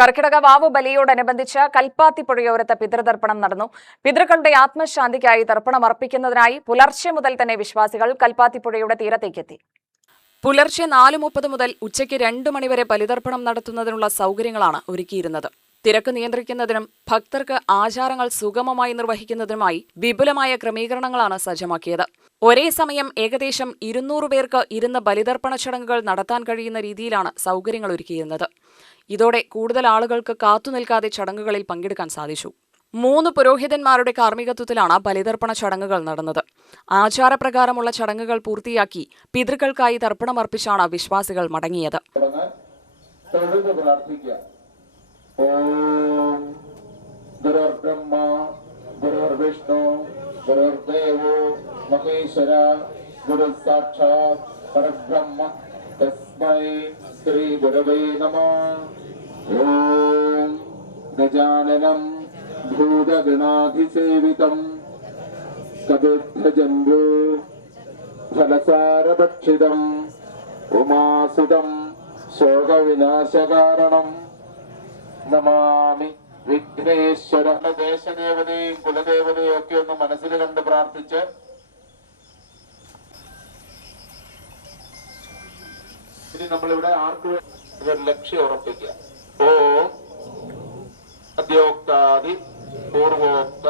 കർക്കിടക വാവു ബലിയോടനുബന്ധിച്ച് കൽപ്പാത്തി പുഴയോരത്ത് പിതൃതർപ്പണം നടന്നു. പിതൃക്കളുടെ ആത്മശാന്തിക്കായി തർപ്പണം അർപ്പിക്കുന്നതിനായി പുലർച്ചെ മുതൽ തന്നെ വിശ്വാസികൾ കൽപ്പാത്തി പുഴയുടെ തീരത്തേക്കെത്തി. പുലർച്ചെ 4:30 മുതൽ ഉച്ചയ്ക്ക് 2 മണിവരെ ബലിതർപ്പണം നടത്തുന്നതിനുള്ള സൗകര്യങ്ങളാണ് ഒരുക്കിയിരുന്നത്. തിരക്ക് നിയന്ത്രിക്കുന്നതിനും ഭക്തർക്ക് ആചാരങ്ങൾ സുഗമമായി നിർവഹിക്കുന്നതിനുമായി വിപുലമായ ക്രമീകരണങ്ങളാണ് സജ്ജമാക്കിയത്. ഒരേ സമയം ഏകദേശം 200 പേർക്ക് ഇരുന്ന് ബലിതർപ്പണ ചടങ്ങുകൾ നടത്താൻ കഴിയുന്ന രീതിയിലാണ് സൗകര്യങ്ങൾ ഒരുക്കിയിരുന്നത്. ഇതോടെ കൂടുതൽ ആളുകൾക്ക് കാത്തുനിൽക്കാതെ ചടങ്ങുകളിൽ പങ്കെടുക്കാൻ സാധിച്ചു. 3 പുരോഹിതന്മാരുടെ കാർമ്മികത്വത്തിലാണ് ബലിതർപ്പണ ചടങ്ങുകൾ നടന്നത്. ആചാരപ്രകാരമുള്ള ചടങ്ങുകൾ പൂർത്തിയാക്കി പിതൃക്കൾക്കായി തർപ്പണമർപ്പിച്ചാണ് വിശ്വാസികൾ മടങ്ങിയത്. ഓം ഗുരുർബ്രഹ്മ ഗുരുർവിഷ്ണു ഗുരുർദേവോ മഹേശ്വര ഗുരുർ സാക്ഷാത് പരബ്രഹ്മ തസ്മൈ ശ്രീ ഗുരവേ നമഃ. ഓം ഗജാനനം ഭൂതഗണാധിസേവിതം കവിദ്ധജംബൂ ഫലസാരഭക്ഷിതം ഉമാസുതം ശോകവിനാശകാരണം നമാമി വിഘ്നേശ്വര. ദേശദേവതയും കുലദേവതയും ഒക്കെ ഒന്ന് മനസ്സിൽ കണ്ട് പ്രാർത്ഥിച്ച് ഇനി നമ്മളിവിടെ ആർക്ക് ഒരു ലക്ഷ്യം ഉറപ്പിക്കുക. ഓം അദ്യോക്താദി പൂർവോക്ത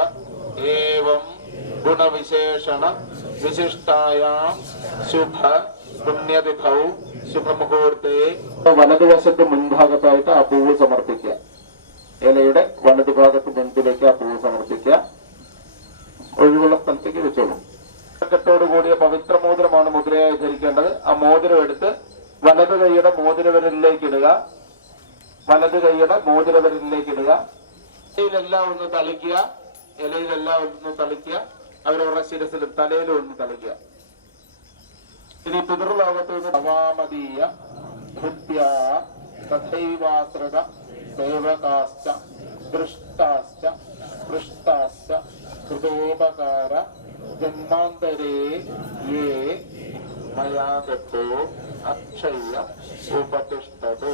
ഏവം ഗുണവിശേഷണ വിശിഷ്ടായാം ശുഭ പുണ്യതിഥൗ ശുഭമുഹൂർത്തേ. വലതുവശത്ത് മുൻഭാഗത്തായിട്ട് ആ പൂവ് സമർപ്പിക്കുക. ഇലയുടെ വലതുഭാഗത്ത് മുൻപിലേക്ക് ആ പൂവ് സമർപ്പിക്കുക. ഒഴിവുള്ള സ്ഥലത്തേക്ക് വെച്ചോളൂ. കൂടിയ പവിത്ര മോതിരമാണ് മുദ്രയായി ധരിക്കേണ്ടത്. ആ മോതിരം എടുത്ത് വലതു കൈയുടെ മോതിരവിരലിലേക്ക് ഇടുക. വലതു കൈയുടെ മോതിരവിരലിലേക്ക് ഇടുക. ഇലയിലെല്ലാം ഒന്ന് തളിക്കുക. ഇലയിലെല്ലാം ഒന്ന് തളിക്കുക. അവരവരുടെ ശിരസിലും തലയിലും ഒന്ന് തളിക്കുക. ഇനി പിതൃലോകത്ത് നിന്ന് ഭവാമതീയ ഭൃത്യ തഥൈവാശ്രിത സേവകാശ്ച ദൃഷ്ടാശ്ച പൃഷ്ടാശ്ച കൃതോപകാര ജന്മാന്തരേ യേ മയാ ദത്തോ അക്ഷയ ഉപതിഷ്ഠതു.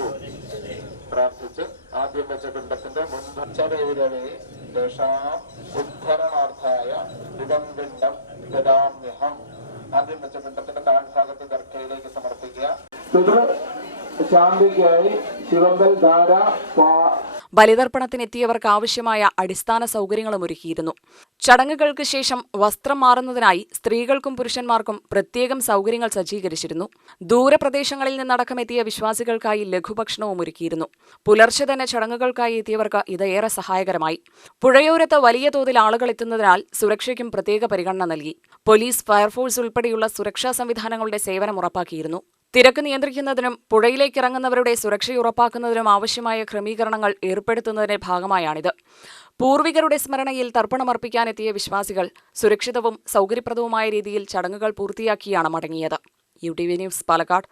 പ്രാർത്ഥിച്ച് ആദ്യം വെച്ച പിണ്ഡത്തിന്റെ മുൻപരവേ ദേശാം ഉദ്ധരണാർത്ഥായ ഇതം പിണ്ഡം ദദാമ്യഹം. ആദ്യം വെച്ച പിണ്ഡത്തിന്റെ താഴ്ഭാഗത്ത് ദർക്കയിലേക്ക് സമർപ്പിക്കുക. ശാന്തിക്കായി ശിവങ്കൽ ധാര. ബലിതർപ്പണത്തിനെത്തിയവർക്ക് ആവശ്യമായ അടിസ്ഥാന സൗകര്യങ്ങളും ഒരുക്കിയിരുന്നു. ചടങ്ങുകൾക്ക് ശേഷം വസ്ത്രം മാറുന്നതിനായി സ്ത്രീകൾക്കും പുരുഷന്മാർക്കും പ്രത്യേകം സൗകര്യങ്ങൾ സജ്ജീകരിച്ചിരുന്നു. ദൂരപ്രദേശങ്ങളിൽ നിന്നടക്കം എത്തിയ വിശ്വാസികൾക്കായി ലഘുഭക്ഷണവും ഒരുക്കിയിരുന്നു. പുലർച്ചെ തന്നെ ചടങ്ങുകൾക്കായി എത്തിയവർക്ക് ഇത് ഏറെ സഹായകരമായി. പുഴയോരത്ത് വലിയ തോതിൽ ആളുകൾ എത്തുന്നതിനാൽ സുരക്ഷയ്ക്കും പ്രത്യേക പരിഗണന നൽകി. പോലീസ്, ഫയർഫോഴ്സ് ഉൾപ്പെടെയുള്ള സുരക്ഷാ സംവിധാനങ്ങളുടെ സേവനം ഉറപ്പാക്കിയിരുന്നു. തിരക്ക് നിയന്ത്രിക്കുന്നതിനും പുഴയിലേക്കിറങ്ങുന്നവരുടെ സുരക്ഷ ഉറപ്പാക്കുന്നതിനും ആവശ്യമായ ക്രമീകരണങ്ങൾ ഏർപ്പെടുത്തുന്നതിന്റെ ഭാഗമായാണിത്. പൂർവികരുടെ സ്മരണയിൽ തർപ്പണമർപ്പിക്കാനെത്തിയ വിശ്വാസികൾ സുരക്ഷിതവും സൗകര്യപ്രദവുമായ രീതിയിൽ ചടങ്ങുകൾ പൂർത്തിയാക്കിയാണ് മടങ്ങിയത്. UTV news, Palakkad.